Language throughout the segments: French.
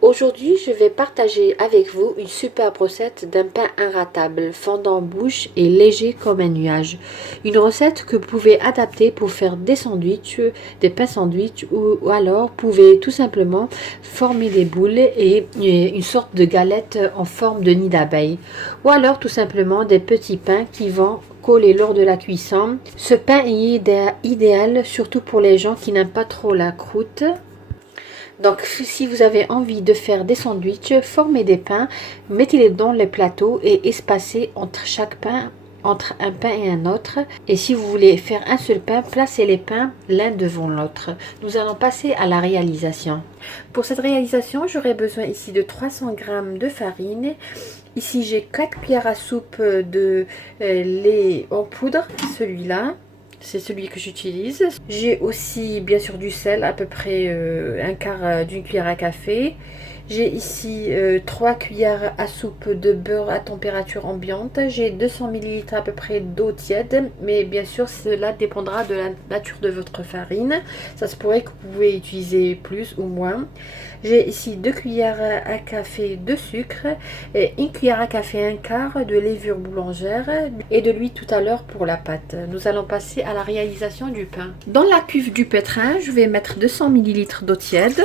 Aujourd'hui, je vais partager avec vous une superbe recette d'un pain inratable, fondant en bouche et léger comme un nuage. Une recette que vous pouvez adapter pour faire des sandwichs, des pains sandwich ou alors vous pouvez tout simplement former des boules et une sorte de galette en forme de nid d'abeille. Ou alors tout simplement des petits pains qui vont coller lors de la cuisson. Ce pain est idéal surtout pour les gens qui n'aiment pas trop la croûte. Donc, si vous avez envie de faire des sandwichs, formez des pains, mettez-les dans le plateau et espacez entre chaque pain, entre un pain et un autre. Et si vous voulez faire un seul pain, placez les pains l'un devant l'autre. Nous allons passer à la réalisation. Pour cette réalisation, j'aurai besoin ici de 300 g de farine. Ici, j'ai 4 cuillères à soupe de lait en poudre, celui-là. C'est celui que j'utilise. J'ai aussi bien sûr du sel, à peu près un quart d'une cuillère à café. J'ai ici 3 cuillères à soupe de beurre à température ambiante. J'ai 200 ml à peu près d'eau tiède, mais bien sûr cela dépendra de la nature de votre farine. Ça se pourrait que vous pouvez utiliser plus ou moins. J'ai ici 2 cuillères à café de sucre et 1 cuillère à café un quart de levure boulangère et de l'huile tout à l'heure pour la pâte. Nous allons passer à la réalisation du pain. Dans la cuve du pétrin, je vais mettre 200 ml d'eau tiède.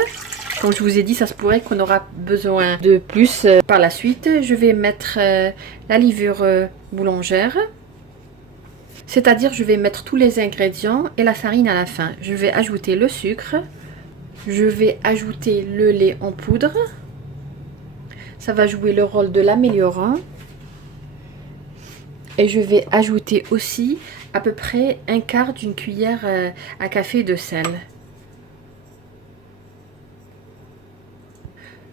Comme je vous ai dit, ça se pourrait qu'on aura besoin de plus par la suite. Je vais mettre la levure boulangère. C'est-à-dire, je vais mettre tous les ingrédients et la farine à la fin. Je vais ajouter le sucre. Je vais ajouter le lait en poudre. Ça va jouer le rôle de l'améliorant. Et je vais ajouter aussi à peu près un quart d'une cuillère à café de sel.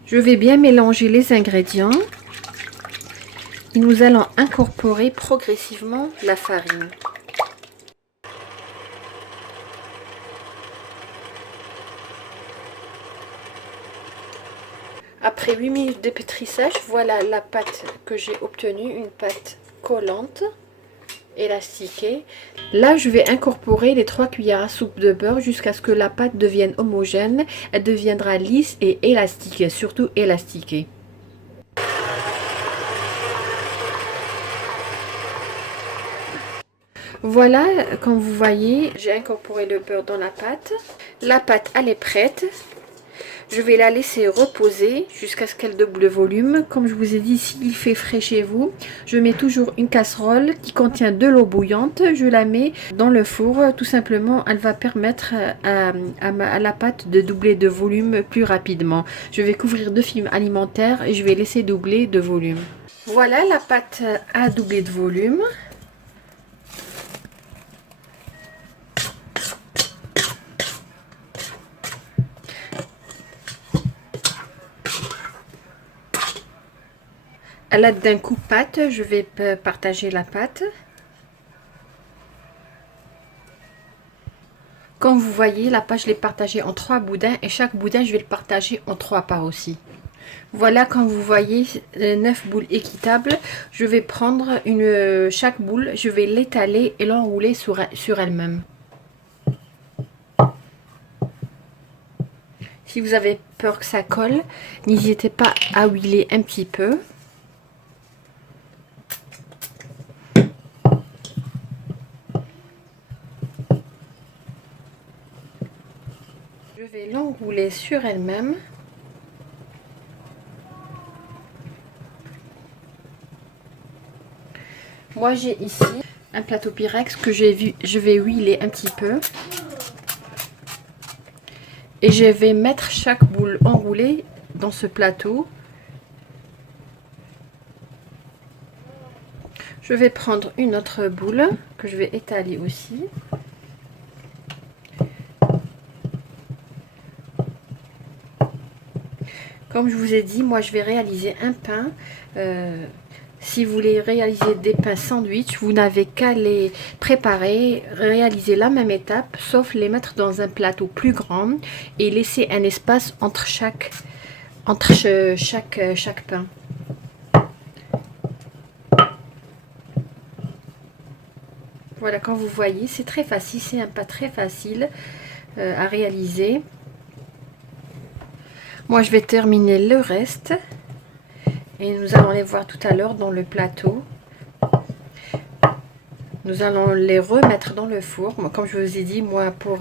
Je vais bien mélanger les ingrédients et nous allons incorporer progressivement la farine. Après 8 minutes de pétrissage, voilà la pâte que j'ai obtenue, une pâte collante, élastiquée. Là, je vais incorporer les 3 cuillères à soupe de beurre jusqu'à ce que la pâte devienne homogène. Elle deviendra lisse et élastique, surtout élastiquée. Voilà, comme vous voyez, j'ai incorporé le beurre dans la pâte. La pâte, elle est prête. Je vais la laisser reposer jusqu'à ce qu'elle double de volume. Comme je vous ai dit, s'il fait frais chez vous, je mets toujours une casserole qui contient de l'eau bouillante. Je la mets dans le four. Tout simplement, elle va permettre à la pâte de doubler de volume plus rapidement. Je vais couvrir de film alimentaire et je vais laisser doubler de volume. Voilà, la pâte a doublé de volume. À l'aide d'un coupe-pâte, je vais partager la pâte. Comme vous voyez, la pâte, je l'ai partagée en 3 boudins et chaque boudin, je vais le partager en 3 parts aussi. Voilà, comme vous voyez, 9 boules équitables. Je vais prendre chaque boule, je vais l'étaler et l'enrouler sur elle-même. Si vous avez peur que ça colle, n'hésitez pas à huiler un petit peu. Je vais l'enrouler sur elle-même. Moi j'ai ici un plateau Pyrex que je vais huiler un petit peu. Et je vais mettre chaque boule enroulée dans ce plateau. Je vais prendre une autre boule que je vais étaler aussi. Comme je vous ai dit, moi je vais réaliser un pain. Si vous voulez réaliser des pains sandwich, vous n'avez qu'à les préparer, réaliser la même étape, sauf les mettre dans un plateau plus grand et laisser un espace entre chaque pain. Voilà, comme vous voyez, c'est très facile, c'est un pain très facile à réaliser. Moi, je vais terminer le reste. Et nous allons les voir tout à l'heure dans le plateau. Nous allons les remettre dans le four. Comme je vous ai dit, moi, pour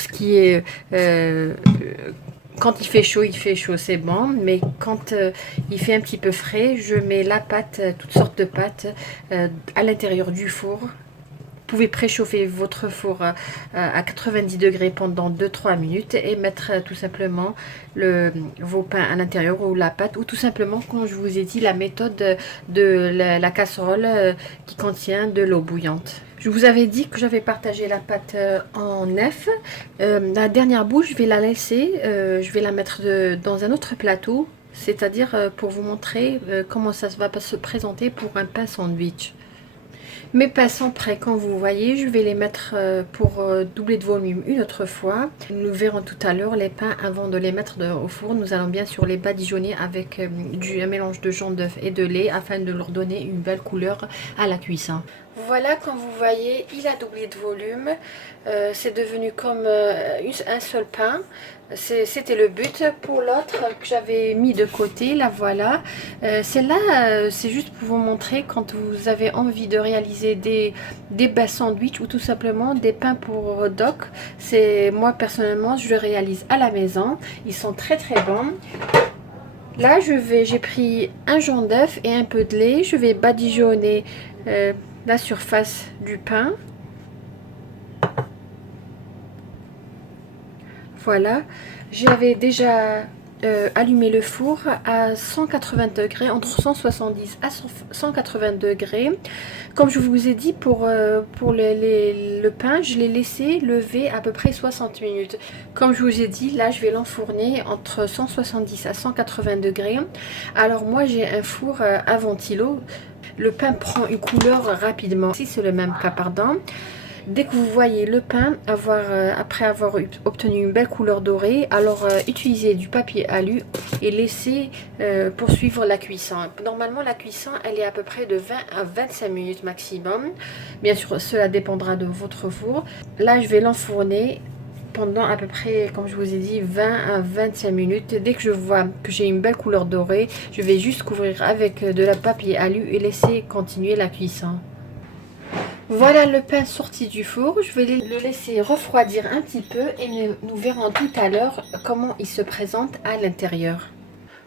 ce qui est... quand il fait chaud, c'est bon. Mais quand il fait un petit peu frais, je mets la pâte, toutes sortes de pâtes, à l'intérieur du four. Vous pouvez préchauffer votre four à 90 degrés pendant 2-3 minutes et mettre tout simplement vos pains à l'intérieur ou la pâte, ou tout simplement, comme je vous ai dit, la méthode de la casserole qui contient de l'eau bouillante. Je vous avais dit que j'avais partagé la pâte en neuf. La dernière bouche, je vais la laisser, je vais la mettre dans un autre plateau, c'est-à-dire pour vous montrer comment ça va se présenter pour un pain sandwich. Mes pains sont prêts, comme vous voyez. Je vais les mettre pour doubler de volume une autre fois. Nous verrons tout à l'heure les pains avant de les mettre au four. Nous allons bien sûr les badigeonner avec un mélange de jaune d'œuf et de lait afin de leur donner une belle couleur à la cuisson. Voilà, comme vous voyez, il a doublé de volume. C'est devenu comme un seul pain. C'était le but. Pour l'autre que j'avais mis de côté, la voilà. Celle-là, c'est juste pour vous montrer quand vous avez envie de réaliser des pains sandwich ou tout simplement des pains pour doc. Moi personnellement, je le réalise à la maison. Ils sont très très bons. Là, j'ai pris un jaune d'œuf et un peu de lait. Je vais badigeonner la surface du pain. Voilà, j'avais déjà allumé le four à 180 degrés, entre 170 à 180 degrés. Comme je vous ai dit, pour le pain, je l'ai laissé lever à peu près 60 minutes. Comme je vous ai dit, là, je vais l'enfourner entre 170 à 180 degrés. Alors moi, j'ai un four à ventilo. Le pain prend une couleur rapidement. Si c'est le même cas, pardon. Dès que vous voyez le pain après avoir obtenu une belle couleur dorée, alors utilisez du papier alu et laissez poursuivre la cuisson. Normalement, la cuisson, elle est à peu près de 20 à 25 minutes maximum. Bien sûr, cela dépendra de votre four. Là, je vais l'enfourner pendant à peu près, comme je vous ai dit, 20 à 25 minutes. Dès que je vois que j'ai une belle couleur dorée, je vais juste couvrir avec de la papier alu et laisser continuer la cuisson. Voilà le pain sorti du four. Je vais le laisser refroidir un petit peu et nous verrons tout à l'heure comment il se présente à l'intérieur.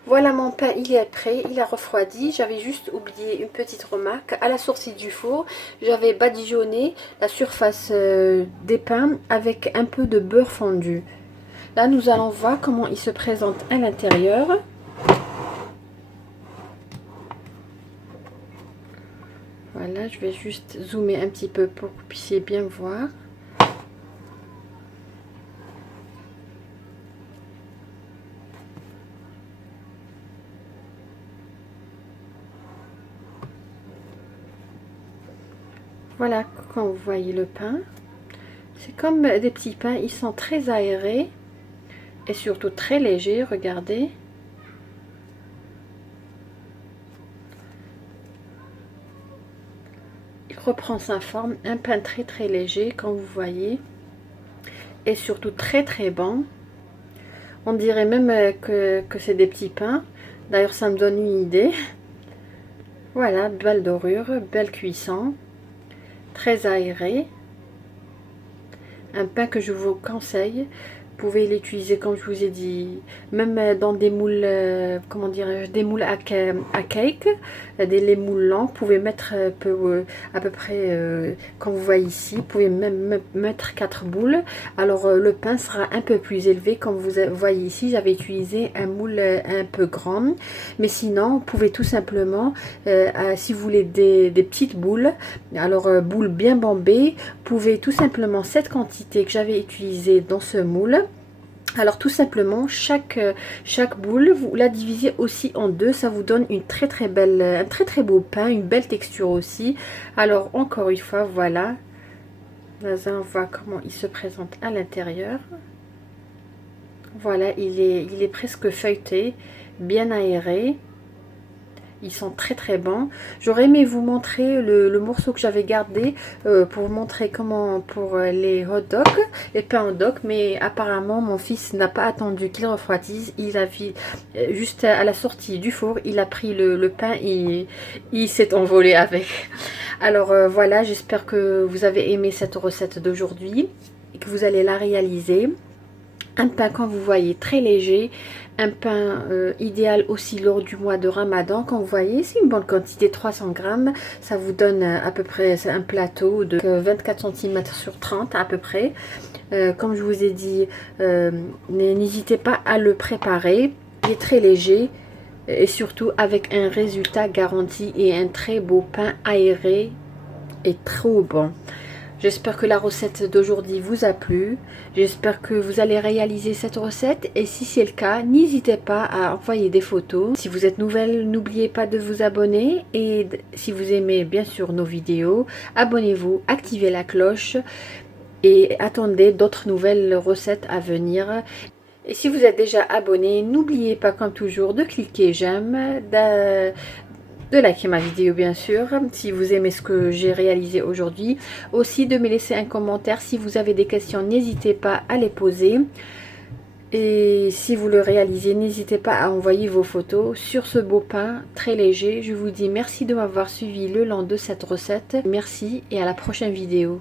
Voilà, mon pain, il est prêt, il a refroidi. J'avais juste oublié une petite remarque. À la sortie du four, j'avais badigeonné la surface des pains avec un peu de beurre fondu. Là, nous allons voir comment il se présente à l'intérieur. Voilà, je vais juste zoomer un petit peu pour que vous puissiez bien voir. Voilà, quand vous voyez le pain, c'est comme des petits pains, ils sont très aérés et surtout très légers, regardez. Il reprend sa forme, un pain très très léger, comme vous voyez, et surtout très très bon. On dirait même que c'est des petits pains. D'ailleurs, ça me donne une idée. Voilà, belle dorure, belle cuisson, très aéré. Un pain que je vous conseille. Vous pouvez l'utiliser, comme je vous ai dit, même dans des moules, comment dirais-je, des moules à cake, les moules longs. Vous pouvez mettre à peu près, comme vous voyez ici, vous pouvez même mettre 4 boules. Alors le pain sera un peu plus élevé, comme vous voyez ici. J'avais utilisé un moule un peu grand, mais sinon, vous pouvez tout simplement, si vous voulez des petites boules, alors boules bien bombées, vous pouvez tout simplement cette quantité que j'avais utilisée dans ce moule. Alors tout simplement, chaque boule, vous la divisez aussi en deux. Ça vous donne une très très belle, un très très beau pain, une belle texture aussi. Alors encore une fois, voilà. Là, on voit comment il se présente à l'intérieur. Voilà, il est presque feuilleté, bien aéré. Ils sont très très bons. J'aurais aimé vous montrer le morceau que j'avais gardé pour vous montrer comment pour les hot dogs, les pains hot dogs, mais apparemment mon fils n'a pas attendu qu'il refroidisse. Il a vu juste à la sortie du four, il a pris le pain et il s'est envolé avec. Alors voilà, j'espère que vous avez aimé cette recette d'aujourd'hui et que vous allez la réaliser. Un pain, quand vous voyez, très léger, un pain idéal aussi lors du mois de Ramadan. Quand vous voyez, c'est une bonne quantité, 300 grammes. Ça vous donne à peu près un plateau de 24 cm sur 30 à peu près. Comme je vous ai dit, n'hésitez pas à le préparer. Il est très léger et surtout avec un résultat garanti et un très beau pain aéré et trop bon. J'espère que la recette d'aujourd'hui vous a plu. J'espère que vous allez réaliser cette recette. Et si c'est le cas, n'hésitez pas à envoyer des photos. Si vous êtes nouvelle, n'oubliez pas de vous abonner. Et si vous aimez bien sûr nos vidéos, abonnez-vous, activez la cloche. Et attendez d'autres nouvelles recettes à venir. Et si vous êtes déjà abonné, n'oubliez pas comme toujours de cliquer j'aime, de liker ma vidéo bien sûr, si vous aimez ce que j'ai réalisé aujourd'hui. Aussi de me laisser un commentaire si vous avez des questions, n'hésitez pas à les poser. Et si vous le réalisez, n'hésitez pas à envoyer vos photos sur ce beau pain très léger. Je vous dis merci de m'avoir suivi le long de cette recette. Merci et à la prochaine vidéo.